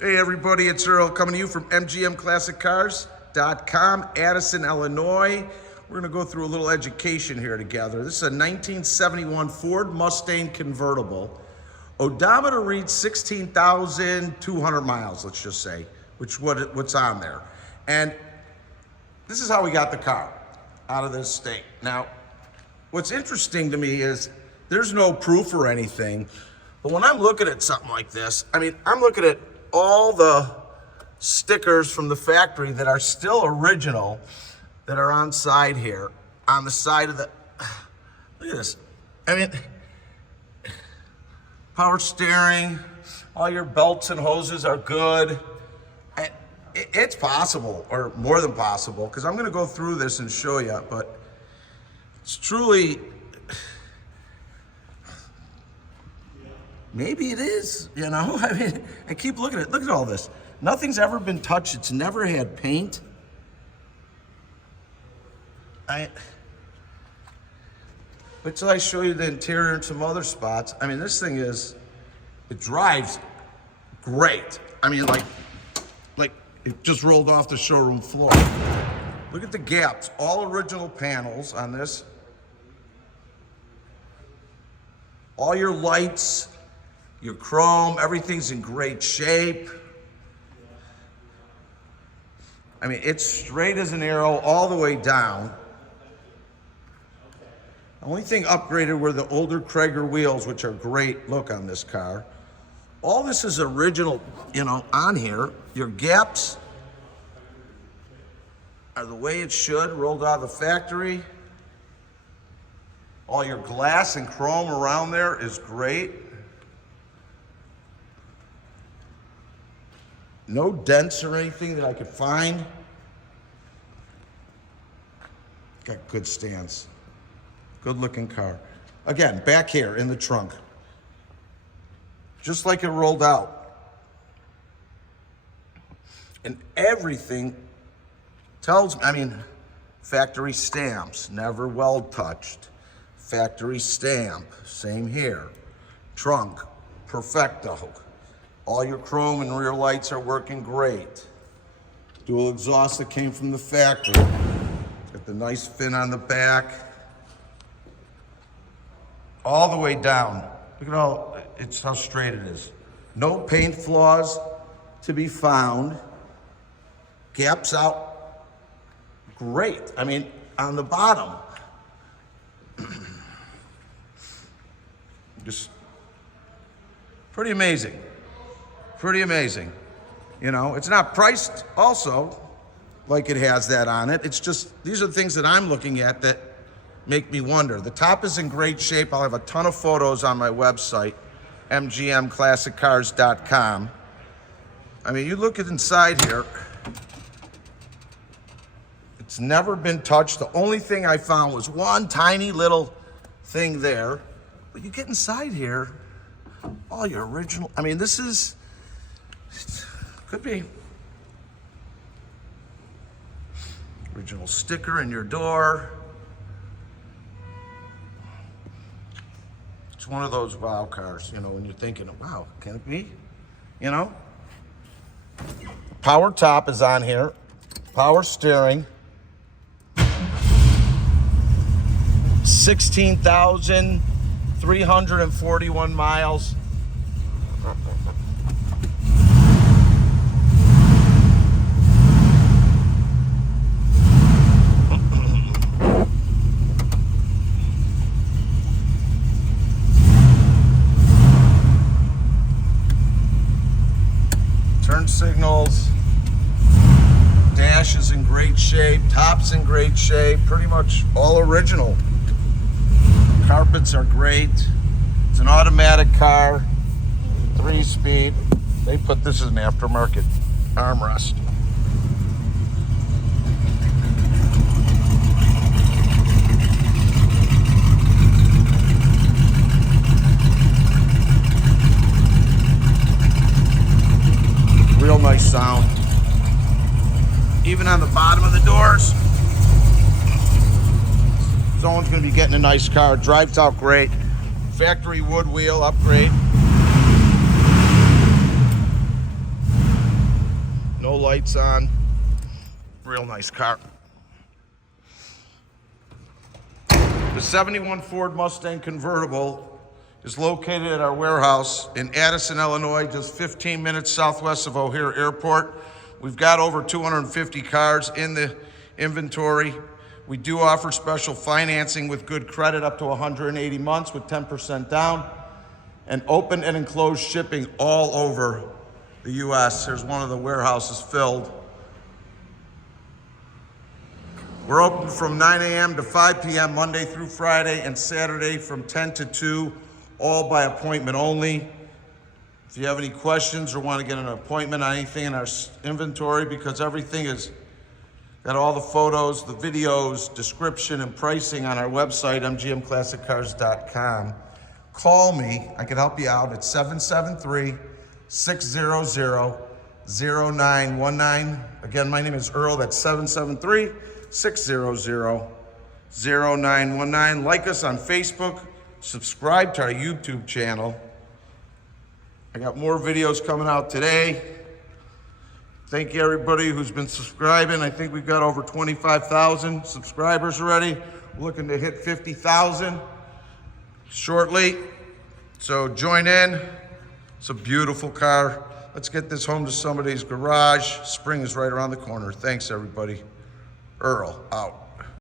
Hey everybody, it's Earl coming to you from MGM Classic Cars.com, Addison, Illinois. We're gonna go through a little education here together. This is a 1971 Ford Mustang convertible. Odometer reads 16,200 miles, let's just say, what's on there. And this is how we got the car out of this state. Now, what's interesting to me is there's no proof or anything, but when I'm looking at something like this, I mean, I'm looking at all the stickers from the factory that are still original that are on side here, on the side of the, look at this. I mean, power steering, all your belts and hoses are good. And it's possible, or more than possible, because I'm gonna go through this and show you, but it's truly, maybe it is, you know? I mean, I keep looking at it. Look at all this. Nothing's ever been touched. It's never had paint. But till I show you the interior and some other spots, I mean, this thing it drives great. I mean, like it just rolled off the showroom floor. Look at the gaps, all original panels on this. All your lights, your chrome, everything's in great shape. I mean, it's straight as an arrow all the way down. The only thing upgraded were the older Crager wheels, which are great look on this car. All this is original, you know, on here. Your gaps are the way it should, rolled out of the factory. All your glass and chrome around there is great. No dents or anything that I could find. Got good stance. Good looking car. Again, back here in the trunk. Just like it rolled out. And everything tells me, I mean, factory stamps, never weld touched. Factory stamp, same here. Trunk, perfecto. All your chrome and rear lights are working great. Dual exhaust that came from the factory. Got the nice fin on the back. All the way down. Look at it's how straight it is. No paint flaws to be found. Gaps out great. I mean, on the bottom. Just pretty amazing. Pretty amazing. You know, it's not priced also like it has that on it. It's just, these are the things that I'm looking at that make me wonder. The top is in great shape. I'll have a ton of photos on my website, mgmclassiccars.com. I mean, you look at inside here, it's never been touched. The only thing I found was one tiny little thing there. But you get inside here, all your original, I mean, this is, could be original sticker in your door. It's one of those wow cars, you know, when you're thinking, wow, can it be? You know? Power top is on here. Power steering. 16,341 miles. Turn signals, dash is in great shape, top's in great shape, pretty much all original. Carpets are great. It's an automatic car, 3-speed. They put this as an aftermarket armrest. Real nice sound. Even on the bottom of the doors. Someone's gonna be getting a nice car. Drives out great. Factory wood wheel upgrade. lights on. Real nice car. The 71 Ford Mustang convertible is located at our warehouse in Addison, Illinois, just 15 minutes southwest of O'Hare Airport. We've got over 250 cars in the inventory. We do offer special financing with good credit up to 180 months with 10% down, and open and enclosed shipping all over the U.S. There's one of the warehouses filled. We're open from 9 a.m. to 5 p.m. Monday through Friday, and Saturday from 10 to 2, all by appointment only. If you have any questions or want to get an appointment on anything in our inventory, because everything is got all the photos, the videos, description, and pricing on our website, mgmclassiccars.com. Call me. I can help you out at 773-600-0919. Again, my name is Earl. That's 773-600-0919. Like us on Facebook. Subscribe to our YouTube channel. I got more videos coming out today. Thank you everybody who's been subscribing. I think we've got over 25,000 subscribers already. We're looking to hit 50,000 shortly. So join in. It's a beautiful car. Let's get this home to somebody's garage. Spring is right around the corner. Thanks everybody. Earl out.